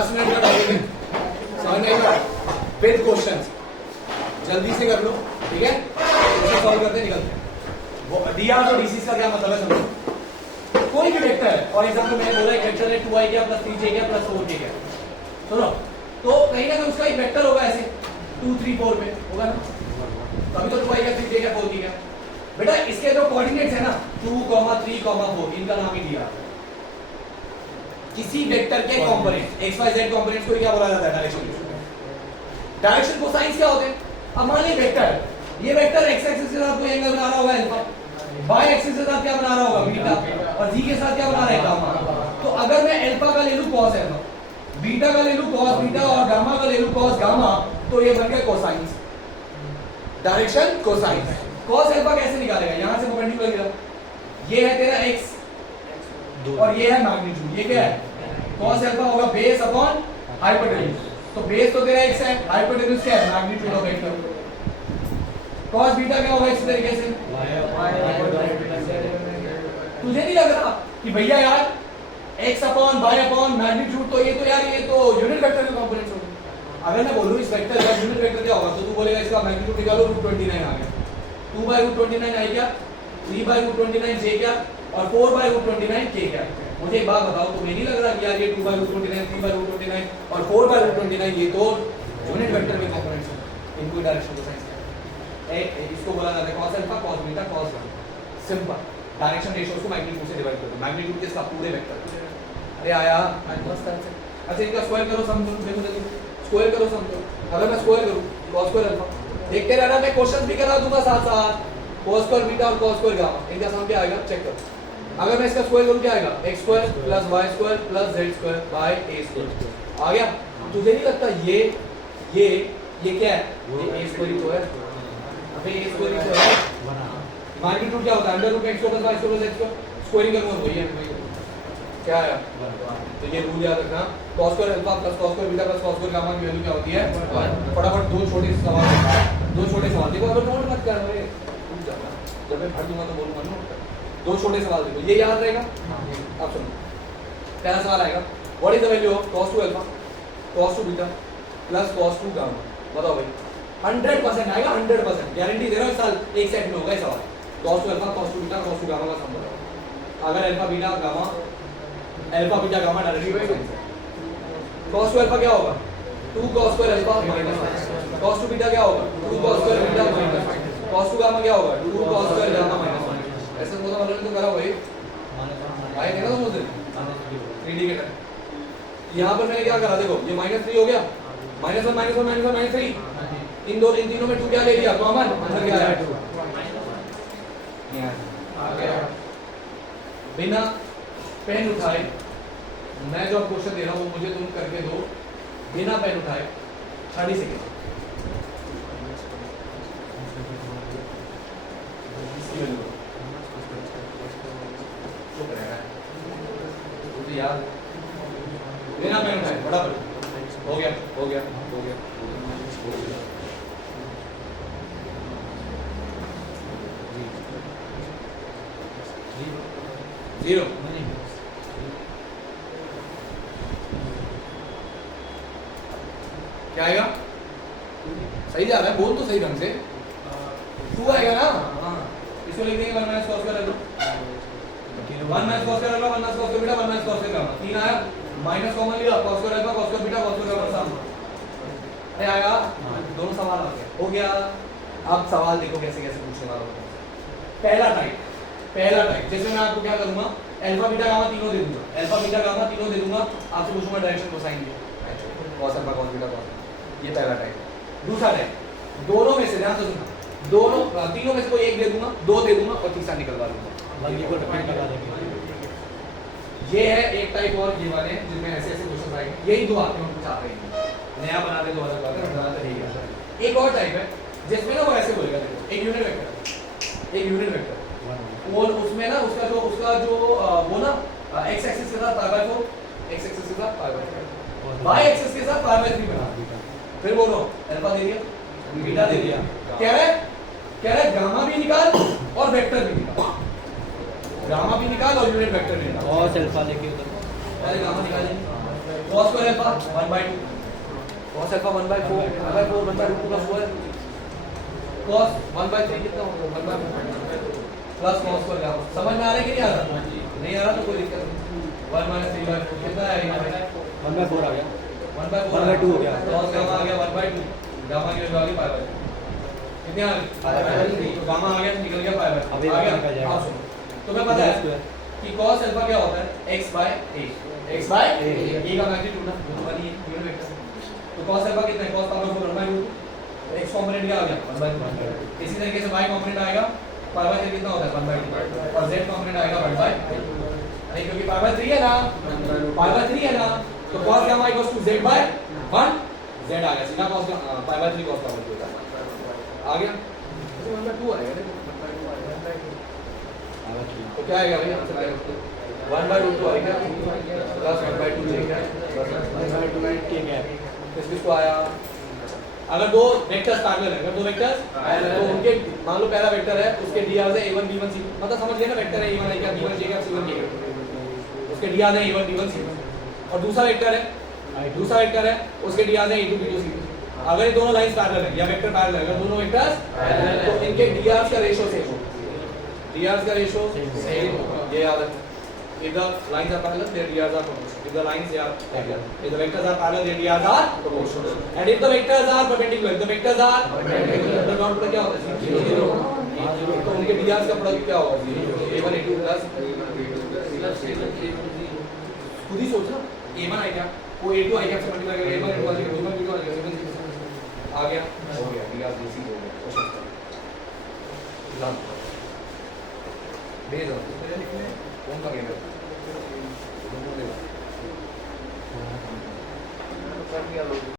10 minute का time है, समझ में आएगा? विद क्वेश्चंस जल्दी से कर लो, ठीक है? इसे सॉल्व करते निकलते हैं। वो डीआर और डीसी का क्या मतलब है समझो। कोई भी वेक्टर है, फॉर एग्जांपल मैंने बोला एक वेक्टर है 2i क्या प्लस 3j क्या प्लस 4k क्या, सुनो, तो कहीं ना कहीं उसका एक वेक्टर होगा ऐसे 2 3 4 पे होगा ना, तभी तो 2i क्या 3j क्या 4k क्या। बेटा इसके जो कोऑर्डिनेट्स है ना 2, 3, 4, इनका नाम ही दिया। किसी वेक्टर के component x y z components को क्या बोला जाता है? डायरेक्शन। डायरेक्शन कोसाइंस क्या होते हैं? अब मान लीजिए वेक्टर, ये वेक्टर x एक्सिस के साथ कोई एंगल बना रहा होगा अल्फा, y एक्सिस के साथ क्या बना रहा होगा बीटा, और z के साथ क्या बना रहा है गामा। तो अगर मैं अल्फा का ले लूं cos अल्फा, बीटा का ले लूं cos बीटा और गामा का ले लूं cos गामा, तो ये बन गया cosines. Direction cosines. cos alpha कैसे निकालेगा? यहां से परपेंडिकुलर गिरा, ये है तेरा x और ये है मैग्नीट्यूड, ये क्या है? cos अल्फा होगा बेस अपॉन हाइपोटेन्यूज, तो बेस तो तेरा x है, हाइपोटेन्यूज क्या है? Magnitude of vector. cos beta क्या होगा इस तरीके से? तुझे नहीं लग रहा कि भैया यार x upon y upon magnitude, तो यार ये तो यूनिट वेक्टर के कंपोनेंट्स होंगे। अगर मैं बोलूं इस वेक्टर का यूनिट वेक्टर क्या होगा, तो तू बोलेगा इसका मैग्नीट्यूड निकालो √29 आ गया, 2/√29 आई क्या, 3/√29 j क्या, और 4/√29 k क्या। मुझे एक बात बताओ, तो नहीं लग रहा कि यार ये 2/√29 3/√29 और 4/√29 ये तो यूनिट वेक्टर के कंपोनेंट्स हैं, इनको डायरेक्शन को साइंस इसको बोला जाता है cos alpha cos beta cos gamma. Simple direction ratios को मैग्नीट्यूड से डिवाइड कर दो, मैग्नीट्यूड किसका? पूरे वेक्टर। अरे आया मस्त है। अच्छा इनका स्क्वायर करो, सम देखो देखो स्क्वायर करो सम करो। अगर मैं स्क्वायर करूं cos स्क्वायर अल्फा, देखते रहना, मैं क्वेश्चंस भी करा दूंगा साथ साथ, cos स्क्वायर बीटा और cos स्क्वायर गामा, इनका सम क्या आएगा चेक करो। अगर मैं इसका स्क्वायर करूं क्या आएगा? x square plus y square plus z square by a square आ गया। तुझे नहीं लगता ये क्या है? ये a स्क्वायर तो है, अबे a स्क्वायर तो है। मैग्नीट्यूड क्या होता है? Under root x square plus y square plus z square, squaring करूंगा वही है, क्या आया? तो ये रूल याद रखना, cos square alpha plus cos square beta plus cos square gamma की वैल्यू क्या होती है? फटाफट दो छोटे सवाल देखो, अगर नोट मत कर रहे रुक जाना, जब मैं पढ़ दूंगा तो बोलूंगा नोट कर। दो छोटे सवाल देखो, ये याद रहेगा। अब सुनो, पहला सवाल आएगा what is the value of cos 2 alpha cos 2 beta plus cos 2 gamma. बताओ भाई, 100% आएगा, 100% गारंटी दे रहा हूं, इस साल एक सेट में होगा ये सवाल। cos 2 alpha cos 2 beta cos 2 gamma का सम बताओ। अगर alpha beta gamma directly cos 2 alpha क्या होगा? 2 cos square alpha minus cos 2 beta क्या होगा? 2 cos square beta minus cos 2 gamma क्या होगा? 2 cos स्क्वायर गामा माइनस। ऐसे तो मतलब तो करा भाई आए थे ना तुम उस दिन 3D के टाइम। यहाँ पर मैंने क्या करा देखो, ये -3 हो गया, -1 -1 -1 -3, इन तीनों में 2 क्या ले लिया कॉमन, आंसर क्या आया? आ गया। बिना पेन उठाए मैं जो क्वेश्चन दे रहा हूँ वो मुझे तुम करके दो, बिना पेन उठाए 30 सेकेंड। तो याद बिना पेन उठाए फटाफट हो गया हो गया हो गया। 0 क्या आएगा? सही जा रहा है, बोल तो सही ढंग से। 2 आएगा ना? हाँ, इसको लिख देंगे 1 cos square alpha 1 cos square alpha 1 cos square beta 1 cos square gamma. 3 आया, माइनस कॉमन लिया, cos square alpha cos square beta cos square gamma sum. अरे आएगा, दोनों सवाल आ गए, हो गया। अब सवाल देखो कैसे कैसे पूछने वाला हूं। पहला टाइप जैसे मैं आपको क्या करूंगा, अल्फा बीटा गामा तीनों दे दूंगा, अल्फा बीटा गामा तीनों दे दूंगा, आपसे पूछूंगा डायरेक्शन कोसाइन की, cos alpha cos beta cos। ये पहला टाइप। दूसरा टाइप, दोनों में से ध्यान से सुनना, दोनों तीनों में से कोई एक दे दूंगा, 2 दे दूंगा और तीसरा निकलवा दूंगा। ये है एक टाइप, और ये वाले जिनमें ऐसे ऐसे क्वेश्चन आएंगे, यही 2 आते हैं, हम चाहते हैं नया बना दे, 2 अलग बात है, बनाते नहीं है। एक और टाइप है जिसमें ना वो ऐसे बोलेगा, देखो एक यूनिट वेक्टर वो उसमें ना उसका जो वो ना x एक्सिस के साथ π/4, x एक्सिस के साथ π/4, y एक्सिस के साथ π/3 बना। फिर बोलो अल्फा दे दिया, बीटा दे दिया, कह रहा है गामा भी निकाल और वेक्टर भी निकाल, गामा भी निकाल और यूनिट वेक्टर भी निकाल। cos अल्फा लेके उधर पहले गामा निकालेंगे, cos square alpha 1/2 cos alpha 1/4 1/4 1/2 plus 4 cos 1/3 कितना होगा 1/4 प्लस cos square alpha समझ में आ रहा है कि नहीं आ रहा नहीं आ रहा तो कोई दिक्कत नहीं 1 - 3/4 कितना आएगा 1/4 आ गया 1/4 1/2 हो गया cos gamma आ गया 1/2 गामा की वैल्यू आ गई पाई कितने आ गए तो गामा आ गया तो निकल गया पाई अभी आ निकल गया जाएगा। हाँ सुनो तुम्हें पता है कि cos alpha क्या होता है x/a x/a का मैग्नीट्यूड ना वो तो वाली यूनिट वेक्टर तो cos alpha कितना है cos पावर 4 1/2 तो x कंपोनेंट क्या आ गया 1/2 इसी तरीके से y कंपोनेंट आएगा पावर 3 कितना होता है 1/2 और z कंपोनेंट आएगा 1/2 नहीं क्योंकि पावर 3 है ना पावर 3 है ना तो cos gamma = z/1 z आ गया सीधा cos पावर 3 cos पावर 2 आ गया तो 1/2 आएगा देखो तो क्या आएगा भाई आंसर आएगा 1/2 आएगा प्लस 1/2 जाएगा प्लस 1/2 के गैप किसको आया अगर दो वेक्टर्स पैरेलल है अगर दो वेक्टर्स तो उनके मान लो पहला वेक्टर है उसके डीआर से a1 b1 c मतलब समझ गए ना वेक्टर है a1 है क्या b1 j क्या c1 k उसके डीआर है a1 b1 c1 और दूसरा वेक्टर है उसके डीआर है a2 b2 c2 अगर ये दोनों लाइंस पैरेलल है या वेक्टर पैरेलल है अगर दोनों वेक्टर्स तो इनके डीआर का रेशियो सेम होगा डीआर का रेशियो सेम होगा ये याद रखना if the lines are parallel their DRs are proportional if the lines are parallel if the vectors are parallel their DRs are proportional and if the vectors are perpendicular if the vectors are perpendicular तो dot product क्या होता है 0 तो उनके DRs का product क्या होगा 0 a1 a2 plus खुद ही सोचना a1 आई क्या वो a2 आई क्या से मल्टीप्लाई करेगा a1 a2 आ जाएगा b1 b2 आ जाएगा a गया हो गया DRs इजी हो गया क्वेश्चन भेज दो कौन सा गेम है